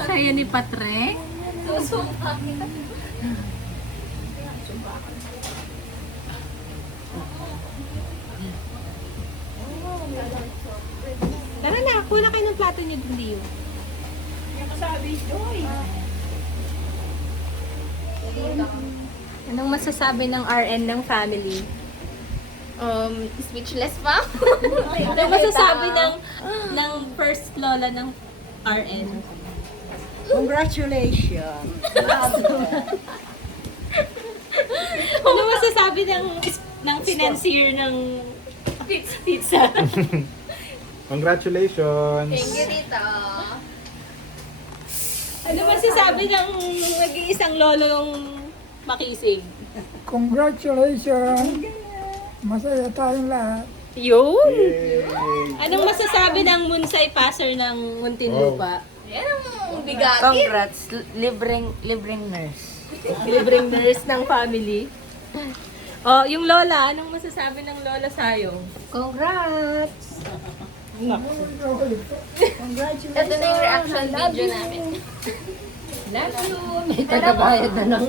Saya ni Patrick. Tara na, kuha na kayo ng plato niyo dun, Leo. Anong masasabi ng RN ng family? Speechless pa. Anong masasabi ng first lola ng RN? Congratulations! Ano masasabi ng financier ng pizza? Congratulations! Thank you, Tita. Ano masasabi ng nag-iisang lolong makisig? Congratulations! Masaya tayong lahat. Yun! Yay! Anong masasabi ng Munsay Passer ng Muntinlupa? Yan ang bigatin. Congrats, libreng nurse. Libreng nurse ng family. Oh, yung lola, anong masasabi ng lola sa'yo? Congrats! Ito na yung reaction video namin. Love you! May tagabayad na ng